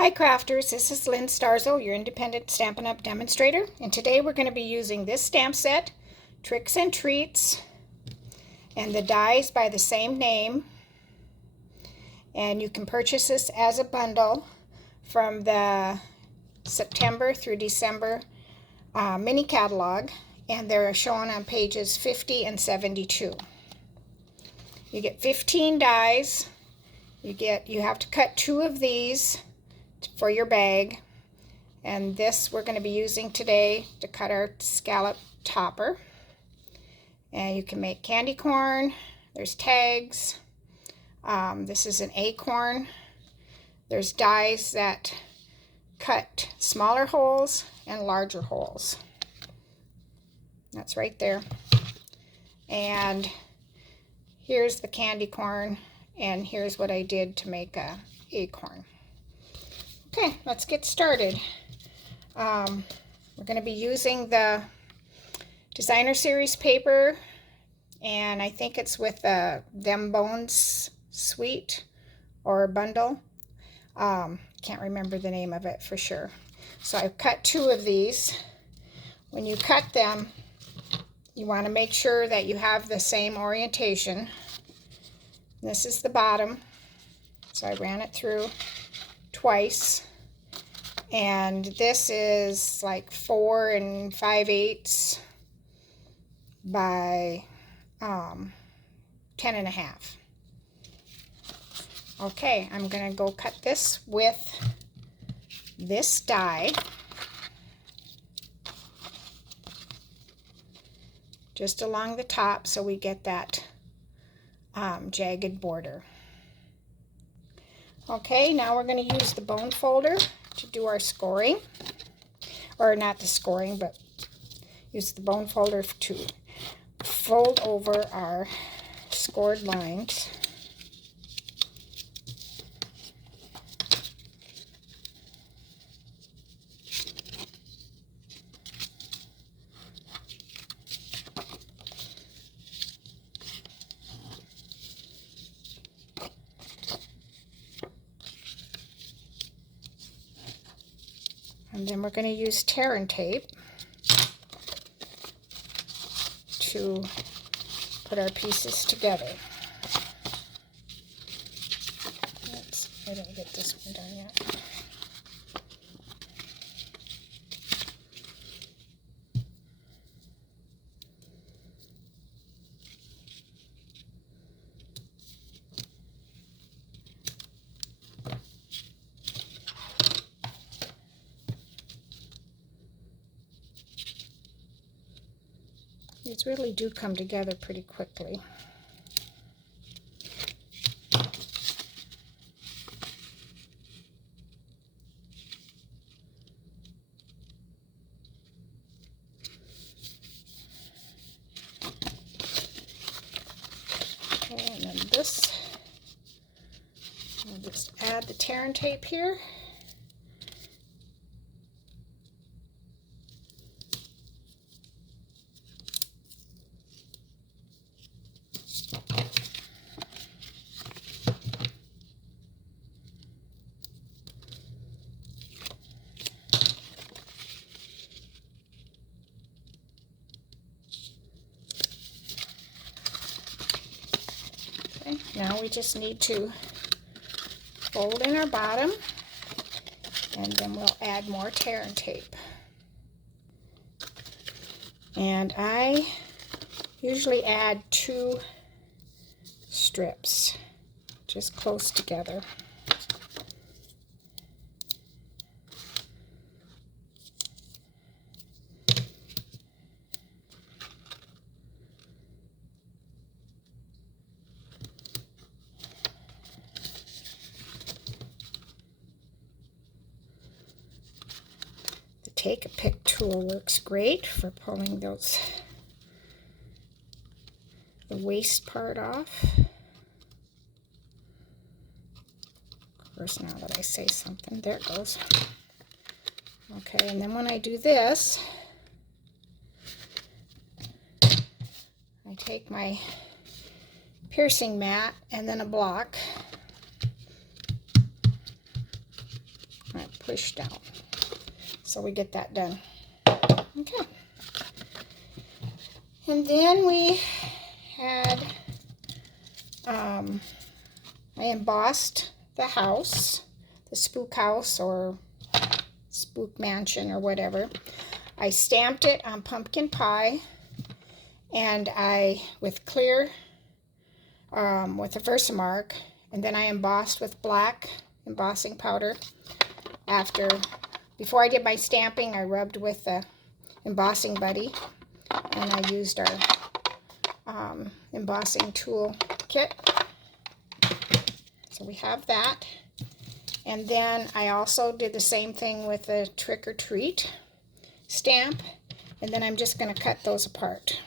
Hi crafters, this is Lynn Starzo, your independent Stampin' Up! Demonstrator, and today we're going to be using this stamp set, Tricks and Treats, and the dies by the same name, and you can purchase this as a bundle from the September through December mini catalog, and they're shown on pages 50 and 72. You get 15 dies. You have to cut 2 of these for your bag, and this we're going to be using today to cut our scallop topper. And you can make candy corn. There's tags. This is an acorn. There's dies that cut smaller holes and larger holes. That's right there. And here's the candy corn, and here's what I did to make a acorn. Okay, let's get started. We're going to be using the designer series paper, and I think it's with the Them Bones suite or bundle. Can't remember the name of it for sure. So I've cut 2 of these. When you cut them, you want to make sure that you have the same orientation. This is the bottom, so I ran it through twice, and this is like 4 5/8 by 10 1/2. Okay, I'm gonna go cut this with this die, just along the top, so we get that jagged border. Okay, now we're going to use the bone folder to do our scoring, or not the scoring, but use the bone folder to fold over our scored lines. And then we're going to use tear and tape to put our pieces together. Oops, I didn't get this one done yet. These really do come together pretty quickly. Okay, and then this, I'll just add the tear and tape here. Now we just need to fold in our bottom, and then we'll add more tear and tape. And I usually add 2 strips just close together. Take a pick tool works great for pulling the waste part off. Of course, now that I say something, there it goes. Okay, and then when I do this, I take my piercing mat and then a block. I push down. So we get that done. Okay. And then we had, I embossed the house, the spook house or spook mansion or whatever. I stamped it on pumpkin pie, and with clear, with a Versamark, and then I embossed with black embossing powder. Before I did my stamping, I rubbed with the embossing buddy, and I used our embossing tool kit. So we have that. And then I also did the same thing with the trick or treat stamp, and then I'm just going to cut those apart.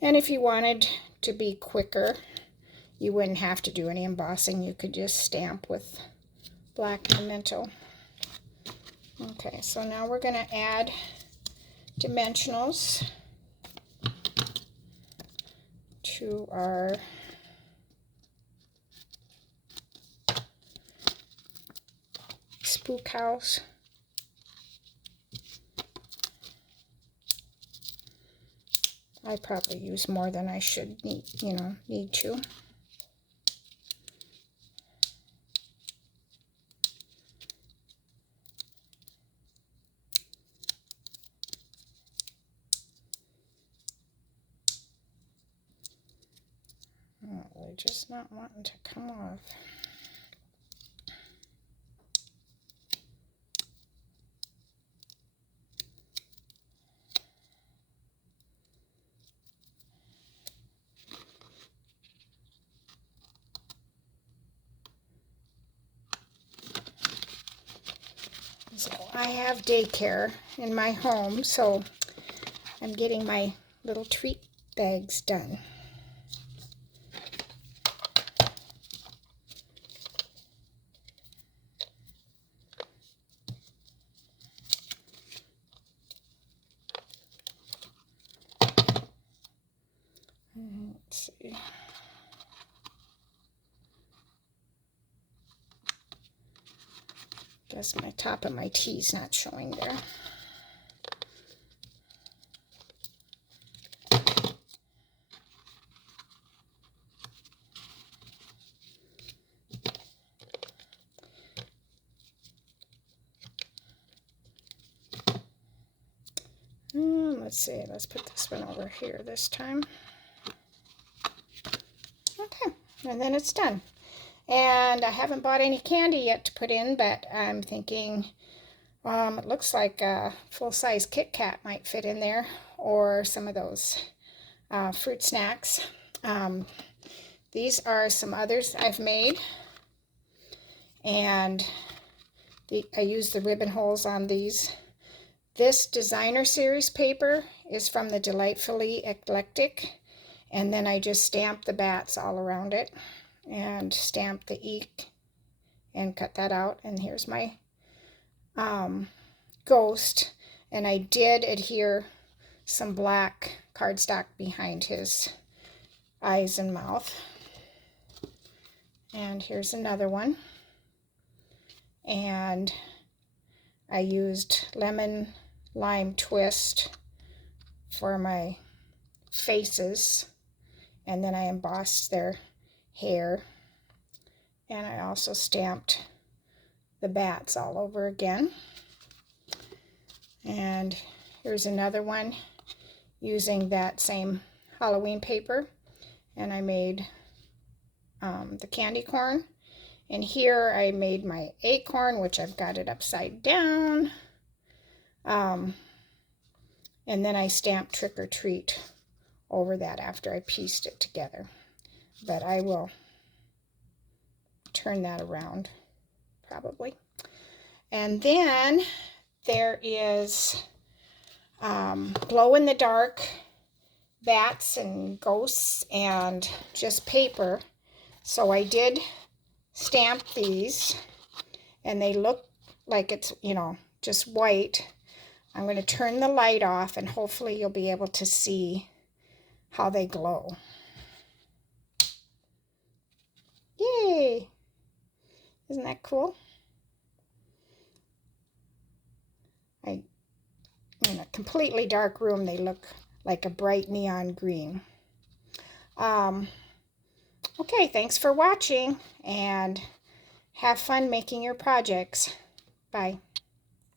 And if you wanted to be quicker, you wouldn't have to do any embossing. You could just stamp with black memento. Okay, so now we're going to add dimensionals to our spook house. I probably use more than I should need to. Oh, they're just not wanting to come off. So I have daycare in my home, so I'm getting my little treat bags done. Let's see. Guess my top of my T's not showing there. Let's see, let's put this one over here this time. Okay, and then it's done. And I haven't bought any candy yet to put in, but I'm thinking it looks like a full-size Kit Kat might fit in there, or some of those fruit snacks. These are some others I've made, and I use the ribbon holes on these. This designer series paper is from the Delightfully Eclectic, and then I just stamped the bats all around it and stamped the eek and cut that out. And here's my ghost, and I did adhere some black cardstock behind his eyes and mouth. And here's another one, and I used lemon lime twist for my faces, and then I embossed their hair, and I also stamped the bats all over again. And here's another one using that same Halloween paper, and I made the candy corn. And here I made my acorn, which I've got it upside down. And then I stamped Trick or Treat over that after I pieced it together. But I will turn that around probably. And then there is glow-in-the-dark bats and ghosts and just paper. So I did stamp these, and they look like it's, you know, just white. I'm going to turn the light off and hopefully you'll be able to see how they glow. Yay! Isn't that cool? In a completely dark room, they look like a bright neon green. Okay, thanks for watching and have fun making your projects. Bye.